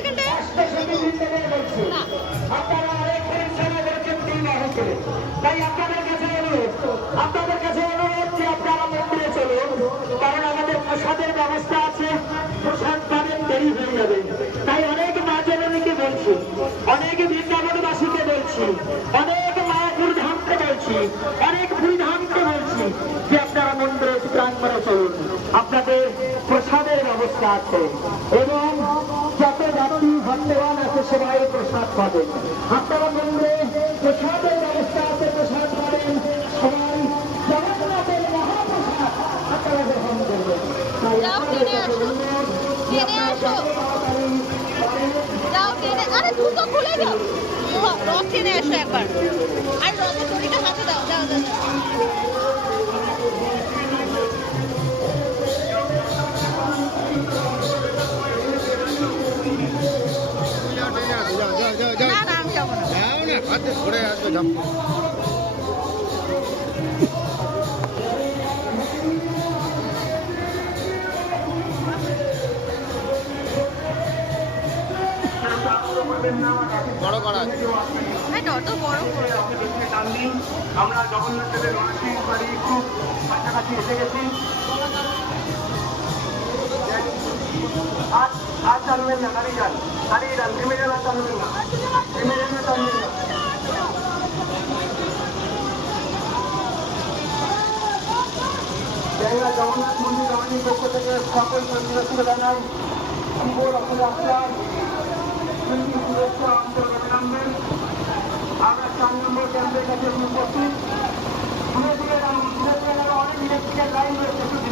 এখানটায় আপনারা অনেকক্ষণ সময় ধরেছেন তিন মাসে, তাই আপনাদের কাছে অনুরোধ যে আপনারা মন্দিরে চলুন, কারণ আমাদের প্রসাদের ব্যবস্থা আছে। প্রসাদ পাবেন, দেরি হয়ে যাবে। তাই অনেক মা জননীকে বলছি, অনেক বৃন্দাবনবাসীকে বলছি, অনেক মায়াপুর ধামকে বলছি, অনেক ভুল ধামকে বলছি যে আপনারা মন্দিরে প্রাঙ্গণে চলুন। আপনাদের প্রসাদের ব্যবস্থা আছে এবং যত যাত্রী ভক্তগণ আছে সবাই প্রসাদ পাবেন। আপনারা মন্দিরে প্রসাদের ব্যবস্থা আছে, প্রসাদ পাবেন সবাই। জগন্নাথের মহাপ্রসাদ আপনারা গ্রহণ করবেন। তাই আপনাদের কাছে অনুরোধ যে আপনারা যত তাড়াতাড়ি যাও টেনে, আরে দুটো খুলে দাও, রথ টেনে এসো একবার। আর রথের দড়িটা হাতে দাও, দাও দাও দাও। না না আমি যাবো না। হাতে ঘুরে আসবে ঝাপ। বড় করা এটা অত বড় করে আমরা জগন্নাথ দেবের গণেশ বাড়ি খুব কাছাকাছি এসে গেছি। আর টানবেন না, দাঁড়িয়ে যান, দাঁড়িয়ে যান, থেমে যান, আর টানবেন না, থেমে যান, আর টানবেন না। জগন্নাথ মন্দির কমিটির পক্ষ থেকে সকল কর্মীরা জানাই শুভ রথযাত্রা, শুভেচ্ছা, অন্তর্গত নামবেন। আমরা 4 নম্বর কেন্দ্রের কাছে উপস্থিত।